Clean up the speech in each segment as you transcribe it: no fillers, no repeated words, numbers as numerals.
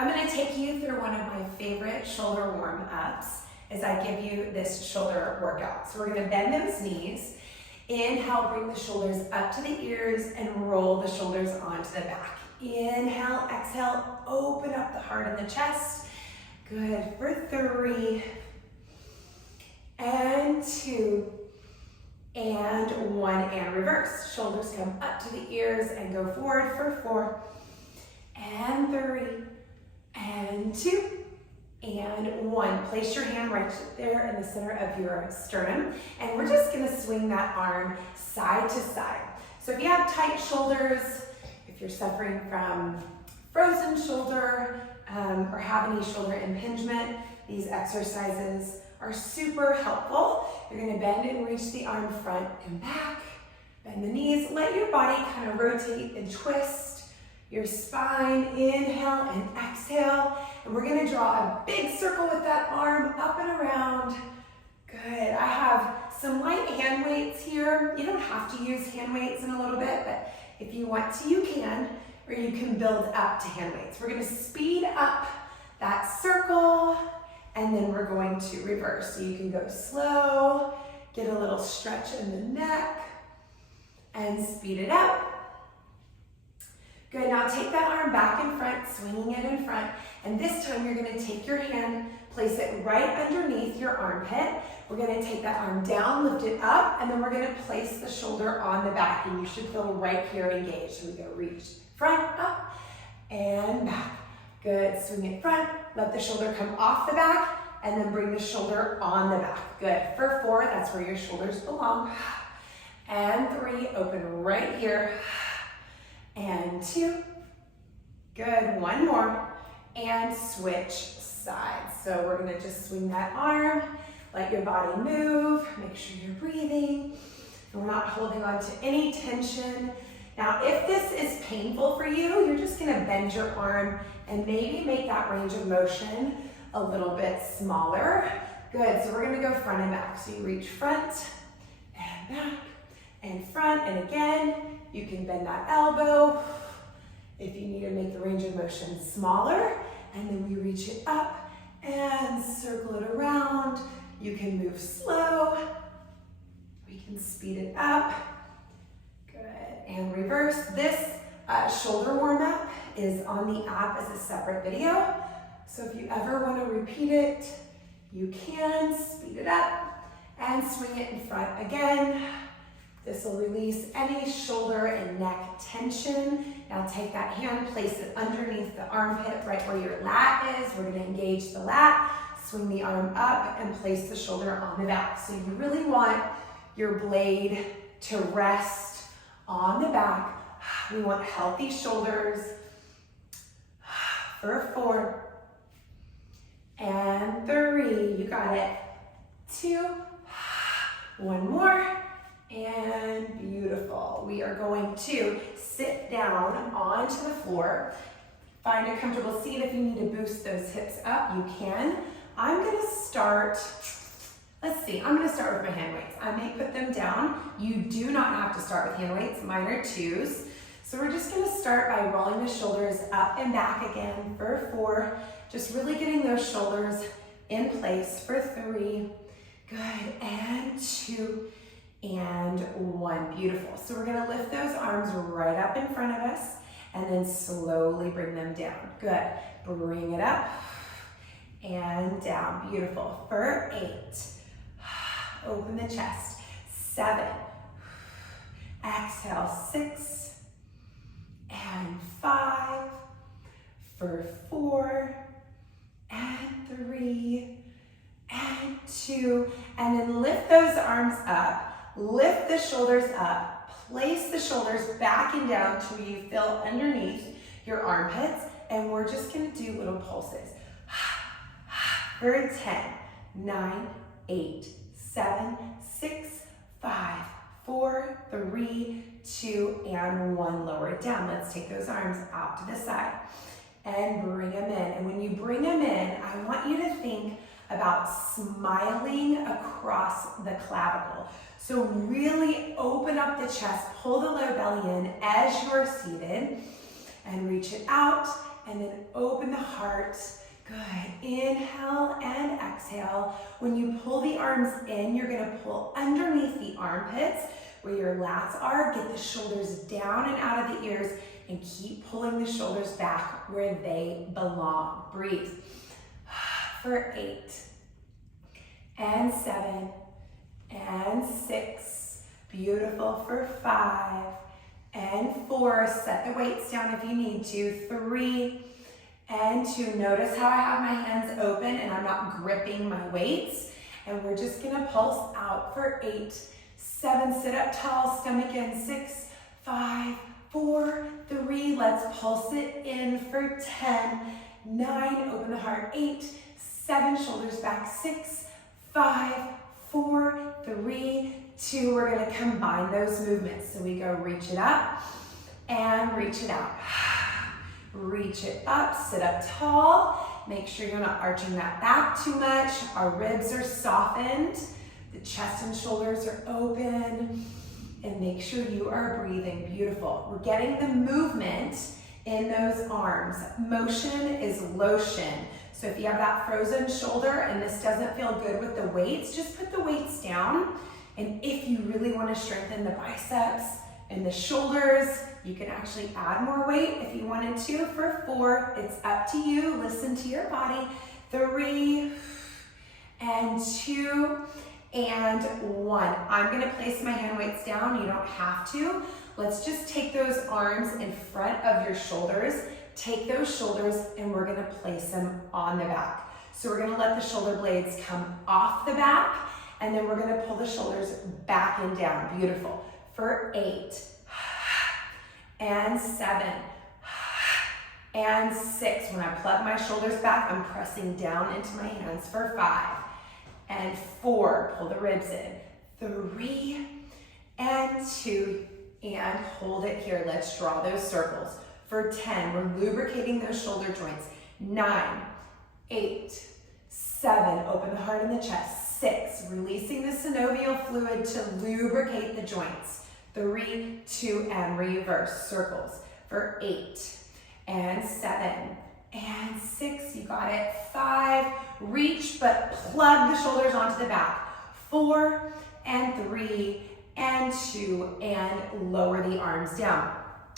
I'm going to take you through one of my favorite shoulder warm-ups as I give you this shoulder workout. So we're going to bend those knees. Inhale, bring the shoulders up to the ears and roll the shoulders onto the back. Inhale, exhale, open up the heart and the chest. Good for 3, and 2, and 1, and reverse. Shoulders come up to the ears and go forward for 4, and 3, and 2, and 1. Place your hand right there in the center of your sternum, and we're just gonna swing that arm side to side. So if you have tight shoulders, if you're suffering from frozen shoulder, or have any shoulder impingement, these exercises are super helpful. You're gonna bend and reach the arm front and back, bend the knees, let your body kind of rotate and twist your spine, inhale and exhale. And we're gonna draw a big circle with that arm up and around. Good, I have some light hand weights here. You don't have to use hand weights in a little bit, but if you want to, you can, or you can build up to hand weights. We're gonna speed up that circle, and then we're going to reverse. So you can go slow, get a little stretch in the neck, and speed it up. Good, now take that arm back in front, swinging it in front, and this time you're gonna take your hand, place it right underneath your armpit. We're gonna take that arm down, lift it up, and then we're gonna place the shoulder on the back, and you should feel right here engaged. So we go reach, front, up, and back. Good, swing it front, let the shoulder come off the back, and then bring the shoulder on the back. Good, for 4, that's where your shoulders belong. And 3, open right here. And 2, good, 1 more, and switch sides. So we're gonna just swing that arm, let your body move, make sure you're breathing, and we're not holding on to any tension. Now, if this is painful for you, you're just gonna bend your arm and maybe make that range of motion a little bit smaller. Good, so we're gonna go front and back. So you reach front and back and front, and again, you can bend that elbow if you need to make the range of motion smaller, and then we reach it up and circle it around. You can move slow, we can speed it up. Good, and reverse. This shoulder warm-up is on the app as a separate video, so if you ever want to repeat it, you can speed it up and swing it in front again. This will release any shoulder and neck tension. Now take that hand, place it underneath the armpit, right where your lat is. We're gonna engage the lat, swing the arm up, and place the shoulder on the back. So you really want your blade to rest on the back. We want healthy shoulders. For 4, and 3, you got it. 2, 1 more. And beautiful. We are going to sit down onto the floor. Find a comfortable seat. If you need to boost those hips up, you can. I'm gonna start, I'm gonna start with my hand weights. I may put them down. You do not have to start with hand weights. Mine are 2s. So we're just gonna start by rolling the shoulders up and back again for 4. Just really getting those shoulders in place for 3. Good, and 2. And 1, beautiful. So we're gonna lift those arms right up in front of us and then slowly bring them down. Good, bring it up and down, beautiful. For 8, open the chest. 7, exhale, 6, and 5, for 4, and 3, and 2, and then lift those arms up. Lift the shoulders up, place the shoulders back and down till you feel underneath your armpits, and we're just gonna do little pulses. For 10, 9, 8, 7, 6, 5, 4, 3, 2, and 1. Lower it down. Let's take those arms out to the side and bring them in. And when you bring them in, I want you to think about smiling across the clavicle. So really open up the chest, pull the low belly in as you're seated, and reach it out and then open the heart. Good. Inhale and exhale. When you pull the arms in, you're gonna pull underneath the armpits where your lats are. Get the shoulders down and out of the ears and keep pulling the shoulders back where they belong. Breathe. For 8 and 7 and 6. Beautiful. For 5 and 4. Set the weights down if you need to. 3 and 2. Notice how I have my hands open and I'm not gripping my weights. And we're just gonna pulse out for 8, 7, sit up tall, stomach in. 6, 5, 4, 3. Let's pulse it in for 10, 9, open the heart. 8, 7, shoulders back. 6, 5, 4, 3, 2. We're gonna combine those movements. So we go reach it up and reach it out. Reach it up, sit up tall. Make sure you're not arching that back too much. Our ribs are softened. The chest and shoulders are open. And make sure you are breathing. Beautiful. We're getting the movement in those arms. Motion is lotion. So if you have that frozen shoulder and this doesn't feel good with the weights, just put the weights down. And if you really want to strengthen the biceps and the shoulders, you can actually add more weight if you wanted to. For 4, it's up to you. Listen to your body. 3 and 2 and 1. I'm gonna place my hand weights down. You don't have to. Let's just take those arms in front of your shoulders. Take those shoulders and we're gonna place them on the back. So we're gonna let the shoulder blades come off the back and then we're gonna pull the shoulders back and down. Beautiful. For 8 and 7 and 6. When I plug my shoulders back, I'm pressing down into my hands. For 5 and 4, pull the ribs in. 3 and 2, and hold it here. Let's draw those circles. For 10, we're lubricating those shoulder joints. 9, 8, 7, open the heart and the chest. 6, releasing the synovial fluid to lubricate the joints. 3, 2, and reverse circles. For 8 and 7 and 6, you got it. 5, reach, but plug the shoulders onto the back. 4 and 3 and 2, and lower the arms down.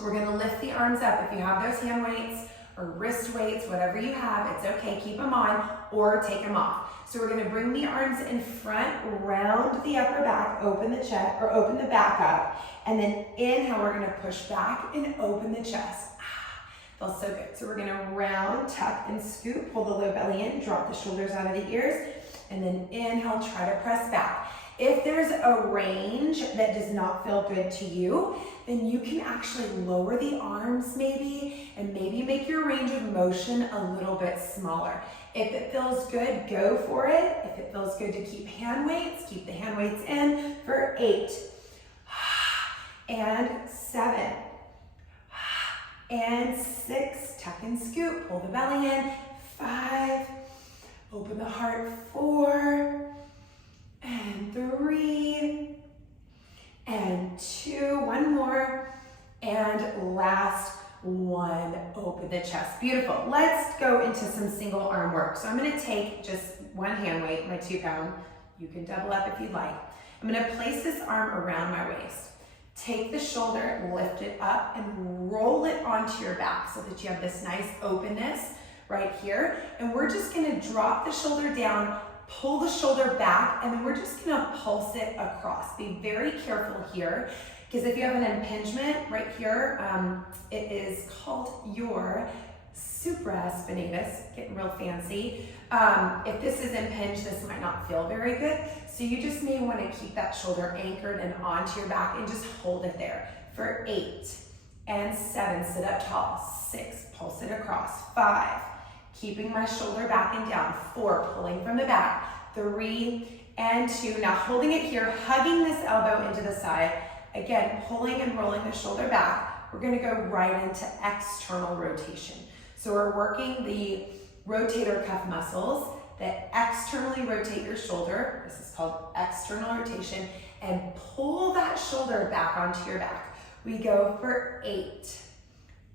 We're gonna lift the arms up. If you have those hand weights or wrist weights, whatever you have, it's okay, keep them on or take them off. So we're gonna bring the arms in front, round the upper back, open the chest, or open the back up, and then inhale, we're gonna push back and open the chest. Feels so good. So we're gonna round, tuck, and scoop, pull the low belly in, drop the shoulders out of the ears, and then inhale, try to press back. If there's a range that does not feel good to you, then you can actually lower the arms maybe, and maybe make your range of motion a little bit smaller. If it feels good, go for it. If it feels good to keep hand weights, keep the hand weights in. For 8 and 7 and 6, tuck and scoop, pull the belly in. 5, open the heart. 4 and 3 and 2, one more, and last one, open the chest. Beautiful. Let's go into some single arm work. So I'm going to take just one hand weight, my 2 pound. You can double up if you'd like. I'm going to place this arm around my waist. Take the shoulder, lift it up, and roll it onto your back so that you have this nice openness right here. And we're just going to drop the shoulder down, pull the shoulder back, and then we're just gonna pulse it across. Be very careful here, because if you have an impingement right here, it is called your supraspinatus, getting real fancy. If this is impinged, this might not feel very good. So you just may wanna keep that shoulder anchored and onto your back and just hold it there. For 8 and 7, sit up tall. 6, pulse it across. 5, keeping my shoulder back and down. 4, pulling from the back. 3 and 2. Now holding it here, hugging this elbow into the side. Again, pulling and rolling the shoulder back. We're gonna go right into external rotation. So we're working the rotator cuff muscles that externally rotate your shoulder. This is called external rotation. And pull that shoulder back onto your back. We go for 8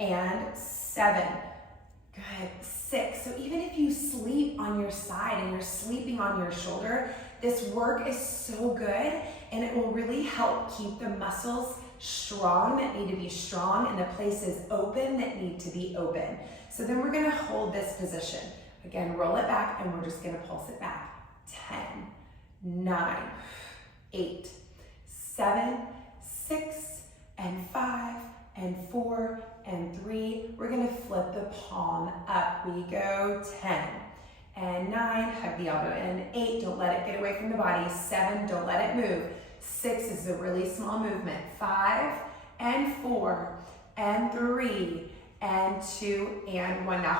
and 7 Good. 6. So even if you sleep on your side and you're sleeping on your shoulder, this work is so good and it will really help keep the muscles strong that need to be strong and the places open that need to be open. So then we're gonna hold this position. Again, roll it back and we're just gonna pulse it back. 10, 9, 8, 7, 6, and 5, and 4, and 3. We're gonna flip the palm up. We go 10, and 9, hug the elbow in. 8, don't let it get away from the body. 7, don't let it move. 6 is a really small movement. 5, and 4, and 3, and 2, and 1. Now